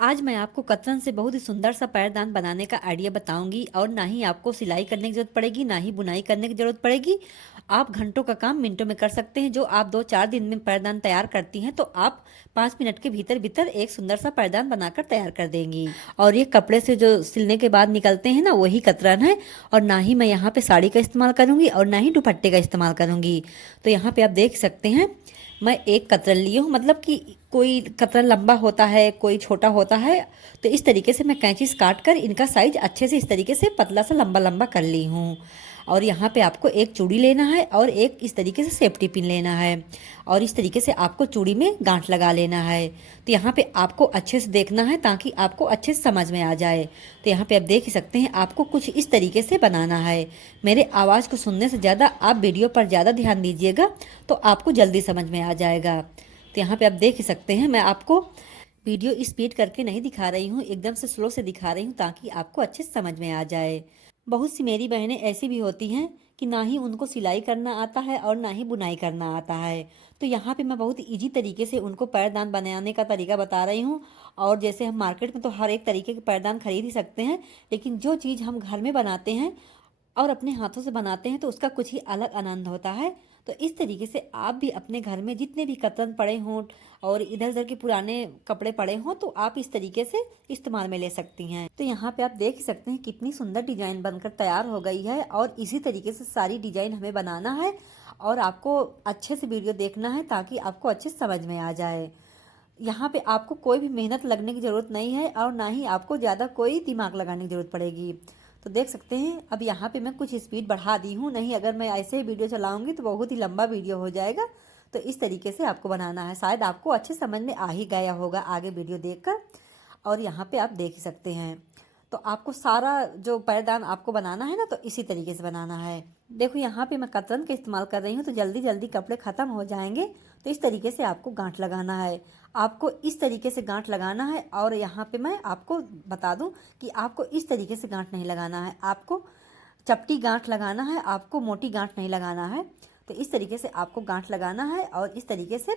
आज मैं आपको कतरन से बहुत ही सुंदर सा पैरदान बनाने का आइडिया बताऊंगी और ना ही आपको सिलाई करने की जरूरत पड़ेगी, ना ही बुनाई करने की जरूरत पड़ेगी। आप घंटों का काम मिनटों में कर सकते हैं। जो आप 2-4 दिन में पैरदान तैयार करती हैं तो आप 5 मिनट के भीतर भीतर एक सुंदर सा पैरदान बनाकर तैयार कर देंगी। और ये कपड़े से जो सिलने के बाद निकलते हैं ना, वही कतरन है। और ना ही मैं यहाँ पे साड़ी का इस्तेमाल करूंगी और ना ही दुपट्टे का इस्तेमाल करूंगी। तो यहाँ पे आप देख सकते हैं मैं एक कतरन ली हूँ, मतलब कि कोई कतरन लंबा होता है, कोई छोटा होता है। तो इस तरीके से मैं कैंची से काट कर इनका साइज अच्छे से इस तरीके से पतला सा लंबा लंबा कर ली हूँ। और यहाँ पे आपको एक चूड़ी लेना है और एक इस तरीके से सेफ्टी पिन लेना है। और इस तरीके से आपको चूड़ी में गांठ लगा लेना है। तो यहाँ पे आपको अच्छे से देखना है ताकि आपको अच्छे से समझ में आ जाए। तो यहाँ पे आप देख ही सकते हैं, आपको कुछ इस तरीके से बनाना है। मेरे आवाज़ को सुनने से ज़्यादा आप वीडियो पर ज़्यादा ध्यान दीजिएगा तो आपको जल्दी समझ में आ जाएगा। तो यहाँ पे आप देख ही सकते हैं, मैं आपको वीडियो स्पीड करके नहीं दिखा रही हूँ, एकदम से स्लो से दिखा रही हूँ ताकि आपको अच्छे से समझ में आ जाए। बहुत सी मेरी बहनें ऐसी भी होती हैं कि ना ही उनको सिलाई करना आता है और ना ही बुनाई करना आता है। तो यहाँ पे मैं बहुत इजी तरीके से उनको पैरदान बनाने का तरीका बता रही हूँ। और जैसे हम मार्केट में तो हर एक तरीके के पैरदान खरीद ही सकते हैं, लेकिन जो चीज़ हम घर में बनाते हैं और अपने हाथों से बनाते हैं तो उसका कुछ ही अलग आनंद होता है। तो इस तरीके से आप भी अपने घर में जितने भी कतरन पड़े हों और इधर उधर के पुराने कपड़े पड़े हों तो आप इस तरीके से इस्तेमाल में ले सकती हैं। तो यहाँ पे आप देख सकते हैं कितनी सुंदर डिजाइन बनकर तैयार हो गई है। और इसी तरीके से सारी डिजाइन हमें बनाना है और आपको अच्छे से वीडियो देखना है ताकि आपको अच्छे से समझ में आ जाए। यहाँ पे आपको कोई भी मेहनत लगने की ज़रूरत नहीं है और ना ही आपको ज़्यादा कोई दिमाग लगाने की ज़रूरत पड़ेगी। तो देख सकते हैं अब यहाँ पे मैं कुछ स्पीड बढ़ा दी हूँ, नहीं अगर मैं ऐसे ही वीडियो चलाऊंगी तो बहुत ही लंबा वीडियो हो जाएगा। तो इस तरीके से आपको बनाना है, शायद आपको अच्छे समझ में आ ही गया होगा आगे वीडियो देखकर। और यहाँ पे आप देख ही सकते हैं। तो आपको सारा जो पैरदान आपको बनाना है ना, तो इसी तरीके से बनाना है। देखो यहाँ पे मैं कतरन का इस्तेमाल कर रही हूँ तो जल्दी जल्दी कपड़े ख़त्म हो जाएंगे। तो इस तरीके से आपको गांठ लगाना है, आपको इस तरीके से गांठ लगाना है। और यहाँ पे मैं आपको बता दूं कि आपको इस तरीके से गांठ नहीं लगाना है, आपको चपटी गांठ लगाना है, आपको मोटी गांठ नहीं लगाना है। तो इस तरीके से आपको गांठ लगाना है और इस तरीके से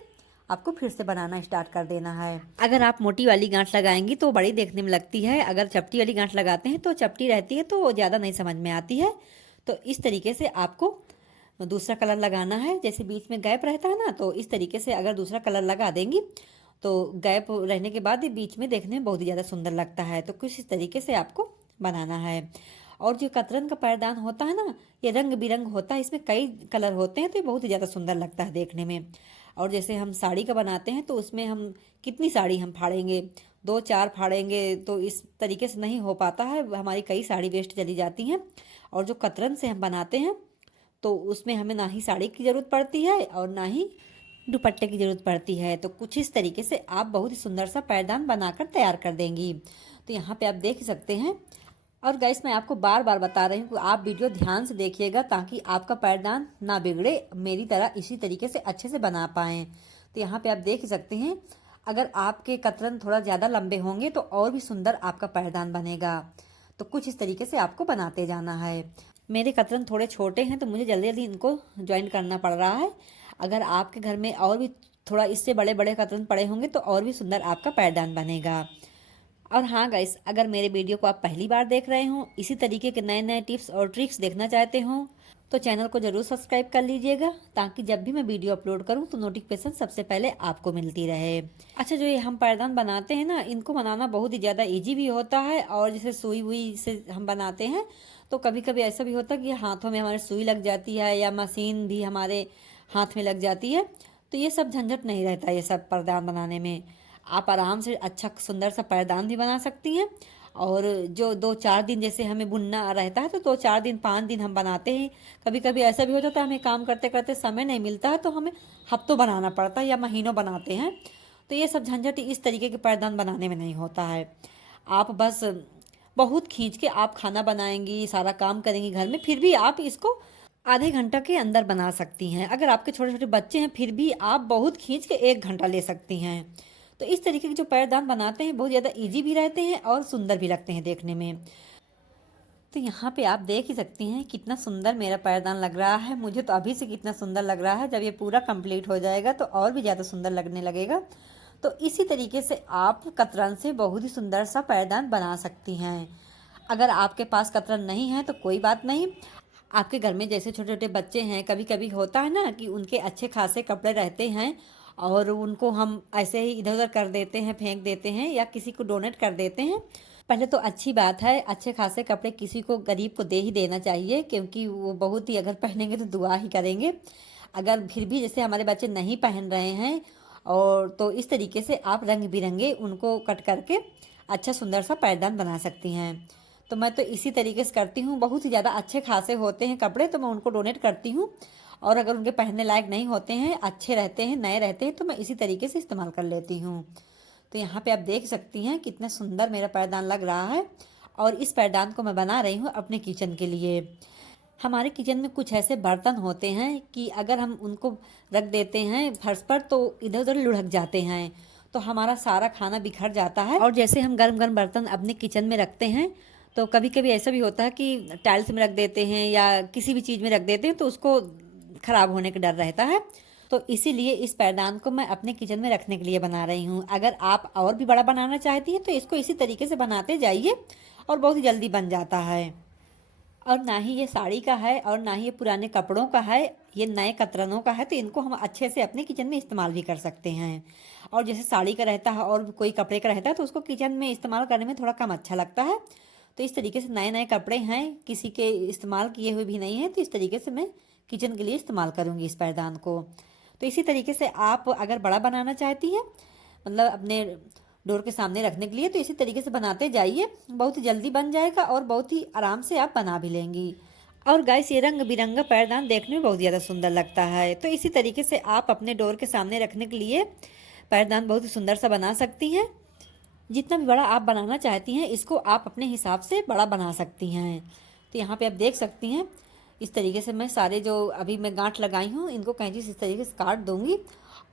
आपको फिर से बनाना स्टार्ट कर देना है। अगर आप मोटी वाली गांठ लगाएंगी तो बड़ी देखने में लगती है, अगर चपटी वाली गांठ लगाते हैं तो चपटी रहती है तो ज़्यादा नहीं समझ में आती है। तो इस तरीके से आपको दूसरा कलर लगाना है। जैसे बीच में गैप रहता है ना, तो इस तरीके से अगर दूसरा कलर लगा देंगी तो गैप रहने के बाद बीच में देखने में बहुत ही ज़्यादा सुंदर लगता है। तो कुछ इस तरीके से आपको बनाना है। और जो कतरन का पैरदान होता है ना, ये रंग बिरंग होता है, इसमें कई कलर होते हैं तो ये बहुत ही ज़्यादा सुंदर लगता है देखने में। और जैसे हम साड़ी का बनाते हैं तो उसमें हम कितनी साड़ी हम फाड़ेंगे, 2-4 फाड़ेंगे तो इस तरीके से नहीं हो पाता है, हमारी कई साड़ी वेस्ट चली जाती हैं। और जो कतरन से हम बनाते हैं तो उसमें हमें ना ही साड़ी की ज़रूरत पड़ती है और ना ही दुपट्टे की ज़रूरत पड़ती है। तो कुछ इस तरीके से आप बहुत ही सुंदर सा पैरदान बनाकर तैयार कर देंगी। तो यहाँ पे आप देख सकते हैं। और गाइस मैं आपको बार बार बता रही हूँ कि आप वीडियो ध्यान से देखिएगा ताकि आपका पैरदान ना बिगड़े, मेरी तरह इसी तरीके से अच्छे से बना पाएँ। तो यहाँ पे आप देख सकते हैं, अगर आपके कतरन थोड़ा ज़्यादा लंबे होंगे तो और भी सुंदर आपका पैरदान बनेगा। तो कुछ इस तरीके से आपको बनाते जाना है। मेरे कतरन थोड़े छोटे हैं तो मुझे जल्दी जल्दी इनको ज्वाइन करना पड़ रहा है। अगर आपके घर में और भी थोड़ा इससे बड़े बड़े कतरन पड़े होंगे तो और भी सुंदर आपका पैरदान बनेगा। और हाँ गाइस, अगर मेरे वीडियो को आप पहली बार देख रहे हो, इसी तरीके के नए नए टिप्स और ट्रिक्स देखना चाहते हो तो चैनल को ज़रूर सब्सक्राइब कर लीजिएगा ताकि जब भी मैं वीडियो अपलोड करूं तो नोटिफिकेशन सबसे पहले आपको मिलती रहे। अच्छा, जो ये हम पैरदान बनाते हैं ना, इनको बनाना बहुत ही ज़्यादा इजी भी होता है। और जैसे सुई वुई से हम बनाते हैं तो कभी कभी ऐसा भी होता है कि हाथों में हमारे सुई लग जाती है या मशीन भी हमारे हाथ में लग जाती है। तो ये सब झंझट नहीं रहता ये सब पैरदान बनाने में। आप आराम से अच्छा सुंदर सा पैरदान भी बना सकती हैं। और जो 2-4 दिन जैसे हमें बुनना रहता है तो 2-4 दिन 5 दिन हम बनाते हैं। कभी कभी ऐसा भी हो जाता है हमें काम करते करते समय नहीं मिलता है तो हमें हफ्तों बनाना पड़ता है या महीनों बनाते हैं। तो ये सब झंझट इस तरीके के पैरदान बनाने में नहीं होता है। आप बस बहुत खींच के आप खाना बनाएंगी, सारा काम करेंगी घर में, फिर भी आप इसको आधे घंटा के अंदर बना सकती हैं। अगर आपके छोटे छोटे बच्चे हैं फिर भी आप बहुत खींच के 1 घंटा ले सकती हैं। तो इस तरीके के जो पैरदान बनाते हैं बहुत ज़्यादा इजी भी रहते हैं और सुंदर भी लगते हैं देखने में। तो यहाँ पे आप देख ही सकती हैं कितना सुंदर मेरा पैरदान लग रहा है। मुझे तो अभी से कितना सुंदर लग रहा है, जब ये पूरा कंप्लीट हो जाएगा तो और भी ज़्यादा सुंदर लगने लगेगा। तो इसी तरीके से आप कतरन से बहुत ही सुंदर सा पैरदान बना सकती हैं। अगर आपके पास कतरन नहीं है तो कोई बात नहीं, आपके घर में जैसे छोटे छोटे बच्चे हैं, कभी कभी होता है ना कि उनके अच्छे खासे कपड़े रहते हैं और उनको हम ऐसे ही इधर उधर कर देते हैं, फेंक देते हैं या किसी को डोनेट कर देते हैं। पहले तो अच्छी बात है, अच्छे खासे कपड़े किसी को गरीब को दे ही देना चाहिए, क्योंकि वो बहुत ही अगर पहनेंगे तो दुआ ही करेंगे। अगर फिर भी जैसे हमारे बच्चे नहीं पहन रहे हैं और तो इस तरीके से आप रंग बिरंगे उनको कट करके अच्छा सुंदर सा पैरदान बना सकती हैं। तो मैं तो इसी तरीके से करती हूँ। बहुत ही ज़्यादा अच्छे खासे होते हैं कपड़े तो मैं उनको डोनेट करती हूँ, और अगर उनके पहनने लायक नहीं होते हैं, अच्छे रहते हैं, नए रहते हैं, तो मैं इसी तरीके से इस्तेमाल कर लेती हूँ। तो यहाँ पे आप देख सकती हैं कितना सुंदर मेरा पैरदान लग रहा है, और इस पैरदान को मैं बना रही हूँ अपने किचन के लिए। हमारे किचन में कुछ ऐसे बर्तन होते हैं कि अगर हम उनको रख देते हैं फर्श पर तो इधर उधर लुढ़क जाते हैं, तो हमारा सारा खाना बिखर जाता है। और जैसे हम गर्म गर्म बर्तन अपने किचन में रखते हैं तो कभी कभी ऐसा भी होता है कि टाइल्स में रख देते हैं या किसी भी चीज़ में रख देते हैं तो उसको ख़राब होने का डर रहता है। तो इसीलिए इस पैरदान को मैं अपने किचन में रखने के लिए बना रही हूँ। अगर आप और भी बड़ा बनाना चाहती हैं तो इसको इसी तरीके से बनाते जाइए और बहुत ही जल्दी बन जाता है। और ना ही ये साड़ी का है और ना ही ये पुराने कपड़ों का है, ये नए कतरनों का है, तो इनको हम अच्छे से अपने किचन में इस्तेमाल भी कर सकते हैं। और जैसे साड़ी का रहता है और कोई कपड़े का रहता है तो उसको किचन में इस्तेमाल करने में थोड़ा कम अच्छा लगता है। तो इस तरीके से नए नए कपड़े हैं, किसी के इस्तेमाल किए हुए भी नहीं हैं, तो इस तरीके से मैं किचन के लिए इस्तेमाल करूँगी इस पैरदान को। तो इसी तरीके से आप अगर बड़ा बनाना चाहती हैं, मतलब अपने डोर के सामने रखने के लिए, तो इसी तरीके से बनाते जाइए, बहुत ही जल्दी बन जाएगा और बहुत ही आराम से आप बना भी लेंगी। और गाइस ये रंग बिरंगा पैरदान देखने में बहुत ज़्यादा सुंदर लगता है। तो इसी तरीके से आप अपने डोर के सामने रखने के लिए पैरदान बहुत ही सुंदर सा बना सकती हैं। जितना भी बड़ा आप बनाना चाहती हैं इसको आप अपने हिसाब से बड़ा बना सकती हैं। तो यहाँ पे आप देख सकती हैं इस तरीके से मैं सारे जो अभी मैं गांठ लगाई हूँ इनको कैंची से इस तरीके से काट दूँगी,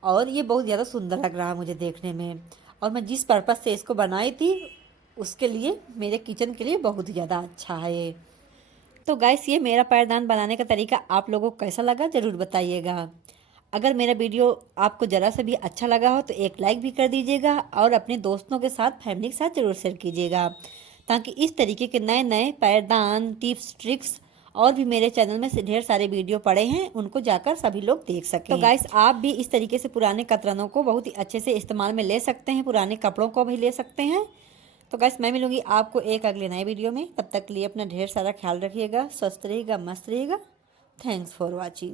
और ये बहुत ज़्यादा सुंदर लग रहा है मुझे देखने में। और मैं जिस पर्पज़ से इसको बनाई थी उसके लिए, मेरे किचन के लिए बहुत ही ज़्यादा अच्छा है ये। तो गाइस ये मेरा पैरदान बनाने का तरीका आप लोगों को कैसा लगा ज़रूर बताइएगा। अगर मेरा वीडियो आपको ज़रा सा भी अच्छा लगा हो तो एक लाइक भी कर दीजिएगा और अपने दोस्तों के साथ, फैमिली के साथ ज़रूर शेयर कीजिएगा, ताकि इस तरीके के नए नए पैरदान, टिप्स, ट्रिक्स और भी मेरे चैनल में से ढेर सारे वीडियो पड़े हैं, उनको जाकर सभी लोग देख सकें। तो गाइस आप भी इस तरीके से पुराने कतरनों को बहुत ही अच्छे से इस्तेमाल में ले सकते हैं, पुराने कपड़ों को भी ले सकते हैं। तो गाइस मैं मिलूंगी आपको एक अगले नए वीडियो में। तब तक के लिए अपना ढेर सारा ख्याल रखिएगा, स्वस्थ रहिएगा, मस्त रहिएगा। Thanks for watching.